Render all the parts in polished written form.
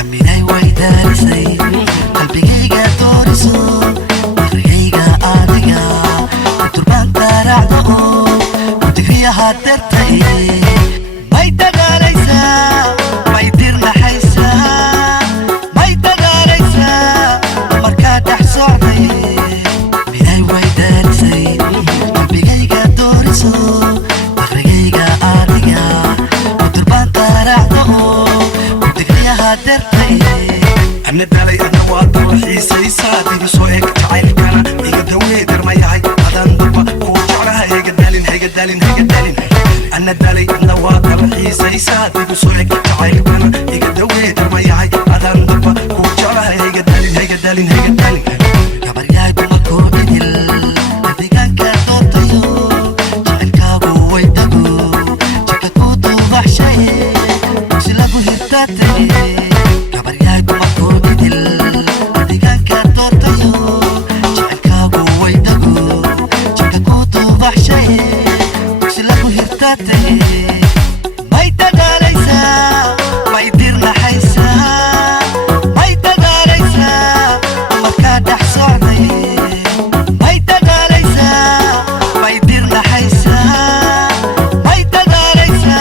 أميني ويدارسي قلبيga dooriso aqrigayga adiga turban taracdo digriyaha dartay may dagaalaysa may dirnaxaysa may dagaalaysa marka dhax socday minay waydaalisay qalbigayga dooriso aqrigayga adiga turban taracdo digriyaha dartay أنا دالي أنا واطل حيسي صادي بسويك تعيل كان يقدوي درمي هاي أدان ضبا وجعلها هيقدالين هيقدالين هيقدالين أنا دالي أنا واطل حيسي صادي بسويك تعيل كان يقدوي درمي هاي أدان ضبا وجعلها هيقدالين هيقدالين هيقدالين كبر ياي بمكو بدل أديقان كاتوتيو جعل كابو ويدقو جاكاكوتو بحشي سلابو هرتاتي may dagaalaysa may dirnaxaysa may dagaalaysa marka dhax socday may dagaalaysa may dirnaxaysa may dagaalaysa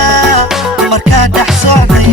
marka dhax socday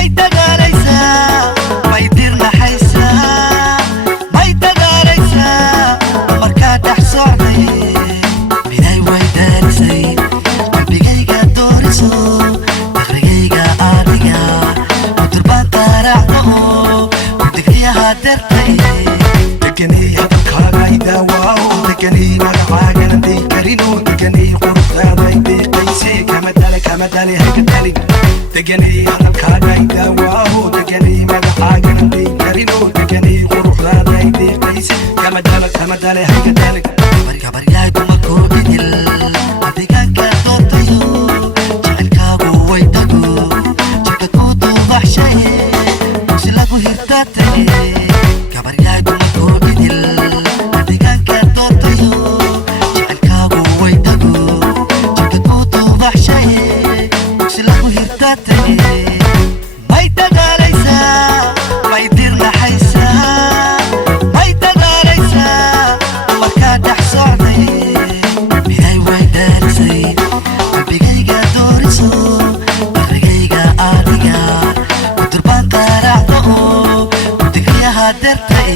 may dagaalaysa may dirnaxaysa may dagaalaysa marka dhax socday minay waydaalisay qalbigayga dooriso aqrigayga adiga turban taracdo digriyaha dartay degani hadalkaaga idawaaw degani magacaaga nanday karino degani quruxdaada ideeqaysay kama dali haykadalin degani hadalkaaga idawaaw degani magacaaga nanday karino degani quruxdaada ideeqaysay kama dali haykadalin gabaryahay dumarkoo idil adigaanka dootayo jacaylkaagu waydago jika ku duubaxshay si lagu hirtaatay gabaryahay dumarkoo idil adigaanka dootayo jacaylkaagu waydago jika ku duubaxshay si lagu hirtaatay may dagaalaysa may dirnaxaysa may dagaalaysa marka dhax socday minay waydaalisay qalbigayga dooriso aqrigayga adiga turban taracdo digriyaha dartay